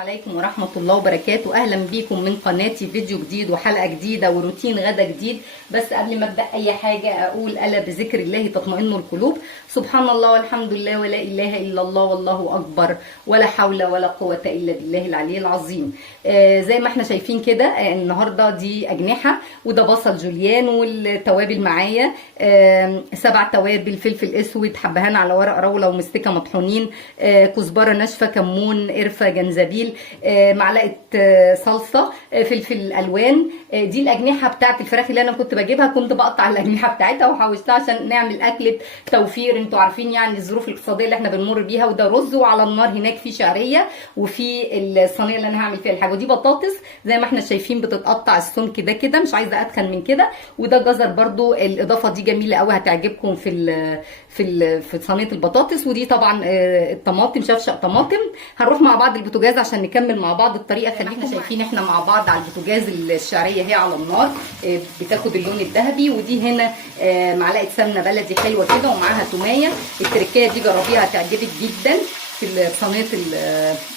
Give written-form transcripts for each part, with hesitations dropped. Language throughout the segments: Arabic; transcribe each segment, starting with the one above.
عليكم ورحمة الله وبركاته. أهلا بيكم من قناتي، فيديو جديد وحلقة جديدة وروتين غدا جديد. بس قبل ما أبدأ أي حاجة أقول ألا بذكر الله تطمئن القلوب. سبحان الله والحمد لله ولا إله إلا الله والله أكبر ولا حول ولا قوة إلا بالله العلي العظيم. زي ما احنا شايفين كده، النهاردة دي أجنحة وده بصل جوليان والتوابل معايا 7 توابل: فلفل أسود، حبهان على ورق راولة ومستكة مطحونين، كزبرة ناشفة، كمون، قرفة، جنزبيل، معلقه صلصه، فلفل الوان. دي الاجنحه بتاعت الفراخ اللي انا كنت بجيبها، كنت بقطع الاجنحه بتاعتها وحوشتها عشان نعمل اكله توفير. انتوا عارفين يعني الظروف الاقتصاديه اللي احنا بنمر بيها. وده رز، وعلى النار هناك في شعريه، وفي الصينيه اللي انا هعمل فيها الحاجه. ودي بطاطس زي ما احنا شايفين بتتقطع السمك ده كده، مش عايزه اتخن من كده. وده جزر برده، الاضافه دي جميله قوي هتعجبكم في صينيه البطاطس. ودي طبعا الطماطم، شفشق طماطم. هنروح مع بعض البوتاجاز عشان نكمل مع بعض الطريقه. خليكم شايفين احنا مع بعض على البوتاجاز. الشعريه هي على النار بتاخد اللون الذهبي. ودي هنا معلقه سمنه بلدي حلوه كده ومعاها توميه. التركيه دي جربيها هتعجبك جدا في صينيه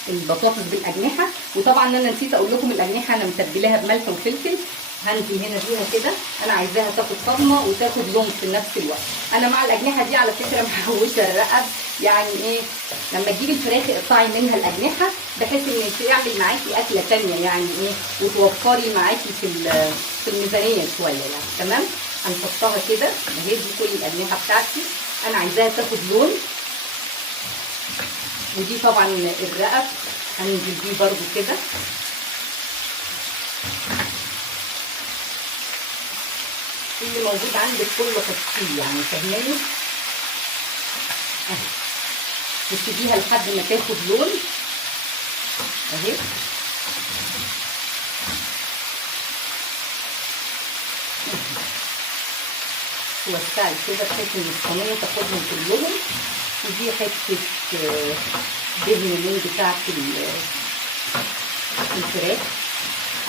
البطاطس بالاجنحه. وطبعا انا نسيت اقول لكم الاجنحه انا متبلاها بملح وفلفل. هنزل هنا بيها كده، انا عايزاها تاخد صدمه وتاخد لون في نفس الوقت. انا مع الاجنحه دي على فكره محوشه الرقب، يعني ايه، لما تجيبي الفراخ اقطعي منها الاجنحه بحيث ان تعمل معاكي اكله ثانيه، يعني ايه، وتوفري معاكي في الميزانيه شويه يعني. تمام، هنحطها كده اهي. دي كل الاجنحه بتاعتي انا عايزاها تاخد لون. ودي طبعا الرقب هننزل بيه برده كده. اللي موجود عندك كله حطيه، يعني فاهماني. اهي تسيبيها لحد ما تاخد لون اهي. توسعي كده بحيث ان الصينيه تاخدهم كلهم. ودي حته دهن اللون بتاعت الفراخ.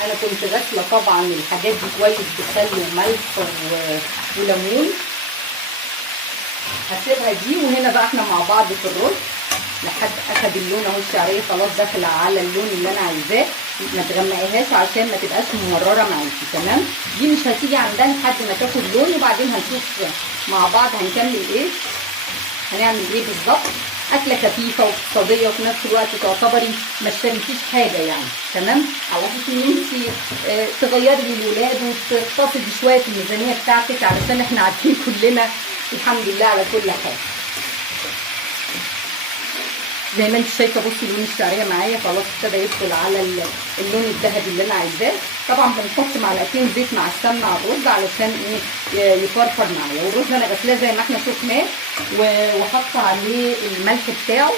انا كنت غاسله طبعا الحاجات دي كويس بخل وملح وليمون. هسيبها دي. وهنا بقى احنا مع بعض في الرز لحد اخد اللون اهو. الشعريه خلاص داخله على اللون اللي انا عايزاه. ما تغمقيهاش عشان ما تبقاش ممرره معاكي. تمام، دي مش هتيجي عندها لحد ما تاخد لون. وبعدين هنشوف مع بعض هنكمل ايه، هنعمل ايه بالظبط. اكله خفيفه واقتصاديه وفي نفس الوقت تعتبري ما اشتريتيش حاجه يعني. تمام، على اساس ان انت تغيري للولاد وتقتصدي شويه في الميزانيه بتاعتك، علشان احنا عارفين كلنا الحمد لله على كل حاجه. زي ما انت شايفه، بصي لون الشعريه معايا خلاص ابتدى يدخل على اللون الذهبي اللي انا عايزاه. طبعا بنحط معلقتين زيت مع السمنه على الرز علشان ايه، يفرفر معايا. والرز انا غسلاه زي ما احنا شفناه وحاطه عليه الملح بتاعه.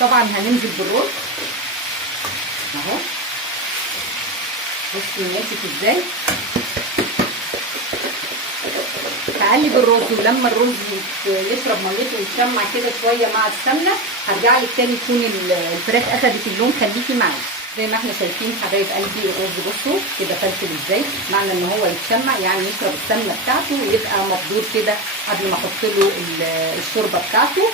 طبعا هننزل بالرز اهو. بصي ماسك ازاي. هقلب الرز، ولما الرز يشرب ميته ويتشمع كده شويه مع السمنه هرجع لك تاني تكون الفراخ اخدت اللون. خليكي معايا. زي ما احنا شايفين حبايب قلبي الرز، بصوا كده فلفل ازاي. معنى ان هو يتشمع يعني يشرب السمنه بتاعته ويبقى مبدور كده قبل ما احط له الشوربه بتاعته.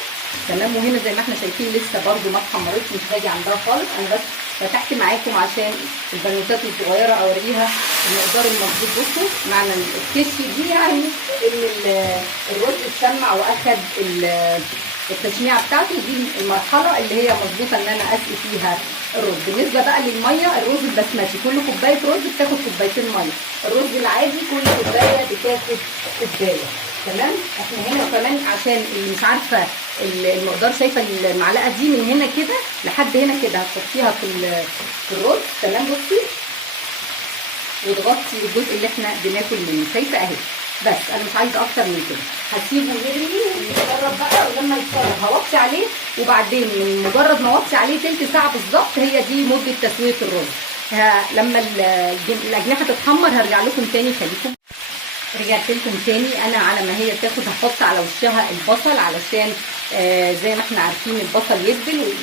تمام. وهنا زي ما احنا شايفين لسه برده ما اتحمرتش، مش هاجي عندها خالص. انا بس فتحت معاكم عشان البنوتات الصغيره اوريها المقدار المظبوط. بصوا معنى الكش دي يعني ان الرز اتشمع واخد التشميعه بتاعته. دي المرحله اللي هي مظبوطه ان انا اسقي فيها الرز. بالنسبه بقى للميه، الرز البسمتي كل كوبايه رز بتاخد كوبايتين ميه. الرز العادي كل كوبايه بتاخد كوبايه. تمام. احنا هنا كمان عشان اللي مش عارفه المقدار، شايفه المعلقه دي من هنا كده لحد هنا كده هتحطيها في الرز. تمام. بصي وتغطي الجزء اللي احنا بناكل منه. شايفه اهي. بس انا مش عايزه اكتر من كده. هسيبه يغلي ويتشرب بقى. ولما يتشرب هوطي عليه، وبعدين من مجرد ما اوطي عليه تلت ساعه بالظبط هي دي مده تسويه الرز. لما الاجنحه تتحمر هرجع لكم تاني. خليكم. رجعت لكم تاني. انا على ما هي تاخد هحط على وشها البصل علشان زي ما احنا عارفين البصل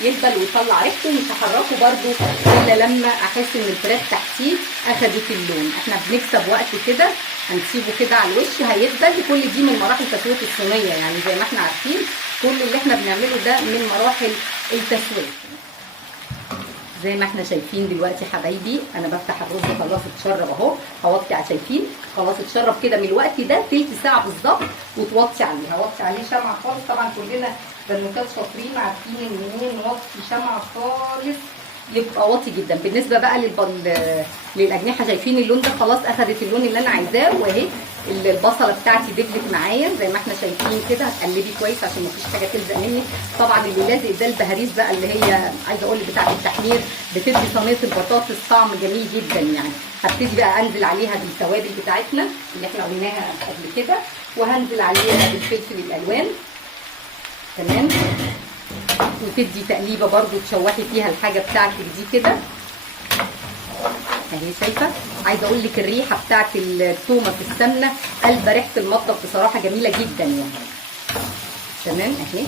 يدبل ويطلع ريحته. مش هحركه برده الا لما احس ان الفراخ تحتيه اخدت اللون. احنا بنكسب وقت كده. هنسيبه كده على الوش هيدبل. كل دي من مراحل تسويه الصينيه يعني زي ما احنا عارفين. كل اللي احنا بنعمله ده من مراحل التسويه. زي ما احنا شايفين دلوقتي حبايبي، انا بفتح الرز خلاص اتشرب اهو، هوطي على، شايفين خلاص اتشرب كده من الوقت ده تلت ساعه بالظبط، وتوطي عليه. هوطي عليه شمعه خالص، طبعا كلنا بنوتات شاطرين عارفين منين نوطي شمعه خالص يبقى واطي جدا. بالنسبه بقى للاجنحه، شايفين اللون ده خلاص اخدت اللون اللي انا عايزاه، واهي البصله بتاعتي دبلت معايا زي ما احنا شايفين كده. هتقلبي كويس عشان مفيش حاجه تلزق منك. طبعا اللي لازق ده البهاريز بقى، اللي هي عايزه اقول بتاعه التحمير، بتدي صينيه البطاطس طعم جميل جدا يعني. هبتدي بقى انزل عليها بالتوابل بتاعتنا اللي احنا قلناها قبل كده، وهنزل عليها بالفلفل الالوان. تمام، وتدي تقليبه برده تشوحي فيها الحاجه بتاعتك دي كده اهي. شايفه، عايزه اقول لك الريحه بتاعت التومه في السمنه قلبه ريحه المطبخ بصراحه جميله جدا يعني. تمام اهي،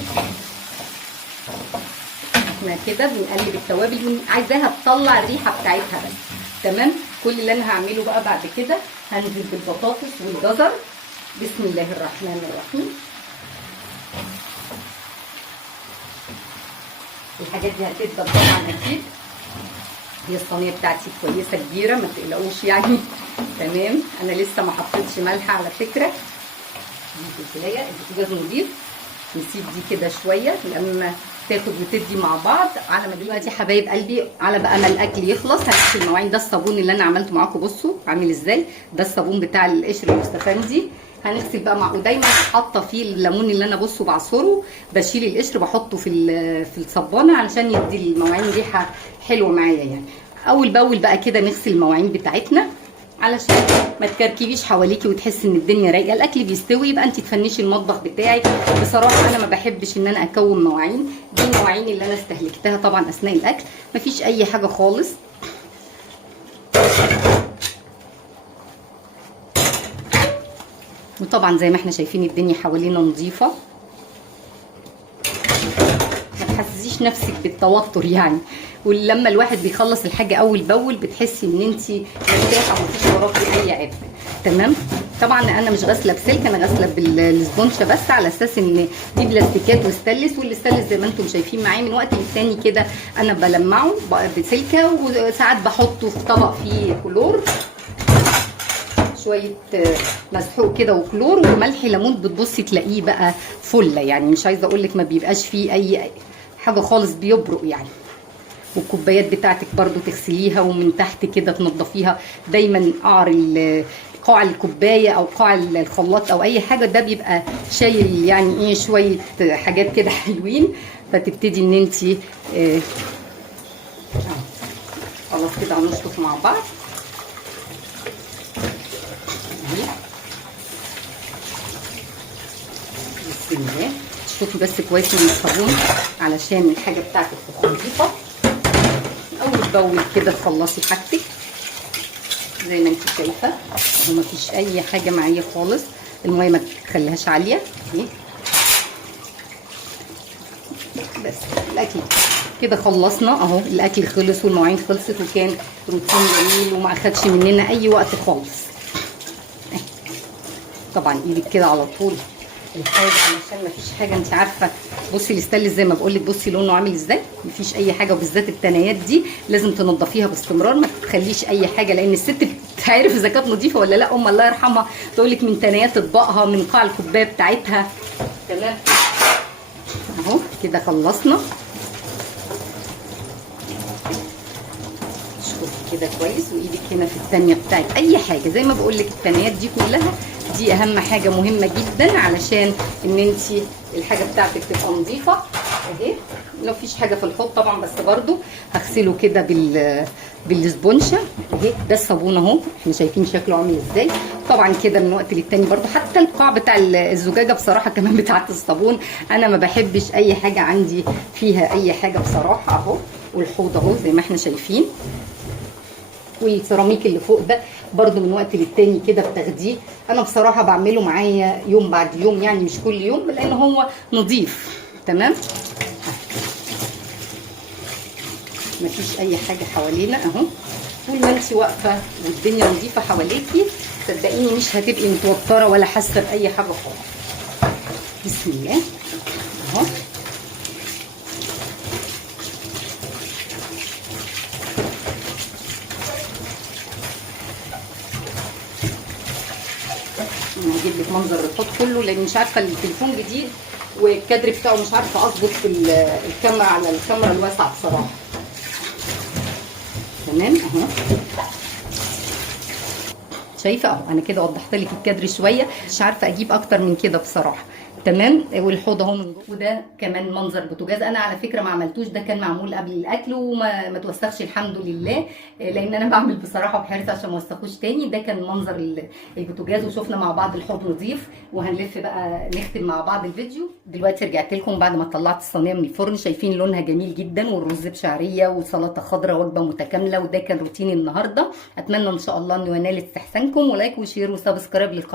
احنا كده بنقلب التوابل عايزاها تطلع الريحه بتاعتها بس. تمام، كل اللي انا هعمله بقى بعد كده هنزل بالبطاطس والجزر. بسم الله الرحمن الرحيم. الحاجات دي هتفضل طبعا اكيد. هي الصينيه بتاعتي كويسه كبيره ما تقلقوش يعني. تمام، انا لسه ما حطيتش ملح على فكره. دي الفلفلايه، البوتاجاز نضيف، نسيب دي كده شويه لما تاخد وتدي مع بعض. على ما دلوقتي حبايب قلبي، على بقى ما الاكل يخلص هنغسل المواعين. ده الصابون اللي انا عملته معاكم، بصوا عامل ازاي، ده الصابون بتاع القشر المستفندي. هنغسل بقى ودايما حاطه فيه الليمون اللي انا بصوا بعصره، بشيل القشر بحطه في الصبانه علشان يدي المواعين ريحه حلوه معايا يعني. اول باول بقى كده نغسل المواعين بتاعتنا علشان ما تكركبيش حواليكي وتحسي ان الدنيا رايقه. الاكل بيستوي يبقى انت تفنشي المطبخ بتاعك. بصراحه انا ما بحبش ان انا اكون مواعين، دي المواعين اللي انا استهلكتها طبعا اثناء الاكل، مفيش اي حاجه خالص. وطبعا زي ما احنا شايفين الدنيا حوالينا نظيفه، ما تحسسيش نفسك بالتوتر يعني. ولما الواحد بيخلص الحاجه اول باول بتحسي ان انت مرتاحه ومفيش وراكي اي عبء. تمام، طبعا انا مش غاسله بسلك، انا غاسله بالسبونشه بس، على اساس ان دي بلاستيكات واستانلس، والاستانلس زي ما انتم شايفين معايا من وقت للتاني كده انا بلمعه بسلكه، وساعات بحطه في طبق فيه كلور، شويه مسحوق كده وكلور وملح ليمون، بتبصي تلاقيه بقى فله يعني. مش عايزه اقول لك ما بيبقاش فيه اي حاجه خالص، بيبرق يعني. والكوبايات بتاعتك برضو تغسليها ومن تحت كده تنضفيها دايما. قاع الكوبايه او قاع الخلاط او اي حاجه، ده بيبقى شايل يعني ايه شويه حاجات كده حلوين. فتبتدي ان انت خلاص كده هنشطف مع بعض. بسم الله، تشطفي بس كويس من الصابون علشان الحاجه بتاعتك تبقى نظيفه. اول باول كده تخلصي حاجتك زي ما انت شايفه اهو، مفيش اي حاجه معايا خالص. الميه ما تخليهاش عاليه اهي. بس الاكل كده خلصنا اهو، الاكل خلص والمواعين خلصت، وكان روتين جميل وما اخدش مننا اي وقت خالص. طبعا ايدك كده على طول الحاجه علشان مفيش حاجه، انت عارفه. بصي الاستانلس زي ما بقول لك، بصي لونه عامل ازاي، مفيش اي حاجه. وبالذات التنايات دي لازم تنضفيها باستمرار، ما تخليش اي حاجه، لان الست بتعرف اذا كانت نظيفه ولا لا. ام الله يرحمها تقول لك من تنايات اطباقها، من قاع الكوبايه بتاعتها. تمام اهو كده خلصنا. شوفي كده كويس، وايدك هنا في الثانيه بتاعت اي حاجه. زي ما بقول لك التنايات دي كلها دي اهم حاجه مهمه جدا علشان ان انت الحاجه بتاعتك تبقى نظيفه اهي. لو فيش حاجه في الحوض طبعا، بس برده هغسله كده بالسبونشه اهي. ده الصابون اهو، احنا شايفين شكله عامل ازاي. طبعا كده من وقت للتاني برده، حتى القاع بتاع الزجاجه بصراحه كمان بتاعت الصابون، انا ما بحبش اي حاجه عندي فيها اي حاجه بصراحه اهو. والحوض اهو زي ما احنا شايفين، والسيراميك اللي فوق ده برده من وقت للتاني كده بتاخديه. انا بصراحه بعمله معايا يوم بعد يوم يعني، مش كل يوم، لان هو نظيف. تمام، مفيش اي حاجه حوالينا اهو. طول ما انت واقفه والدنيا نظيفه حواليكي، صدقيني مش هتبقي متوتره ولا حاسه باي حاجه خالص. بسم الله اهو. انا هجيب لك منظر الحوض كله لان مش عارفه التليفون جديد والكادر بتاعه مش عارفه اظبط في الكاميرا على الكاميرا الواسعه بصراحه. تمام اهو. شايفه اهو انا كده وضحت لك الكادر شويه، مش عارفه اجيب اكتر من كده بصراحه. تمام. والحوض اهو من جوه، وده كمان منظر بوتاجاز. انا على فكره ما عملتوش، ده كان معمول قبل الاكل وما توسخش الحمد لله، لان انا بعمل بصراحه بحرص عشان ما اوسخوش تاني. ده كان منظر البوتاجاز، وشفنا مع بعض الحوض نضيف. وهنلف بقى نختم مع بعض الفيديو. دلوقتي رجعت لكم بعد ما طلعت الصينيه من الفرن، شايفين لونها جميل جدا، والرز بشعريه وسلطه خضراء، وجبه متكامله. وده كان روتيني النهارده. اتمنى ان شاء الله انه ينال استحسانكم، ولايك وشير وسبسكرايب للقناه.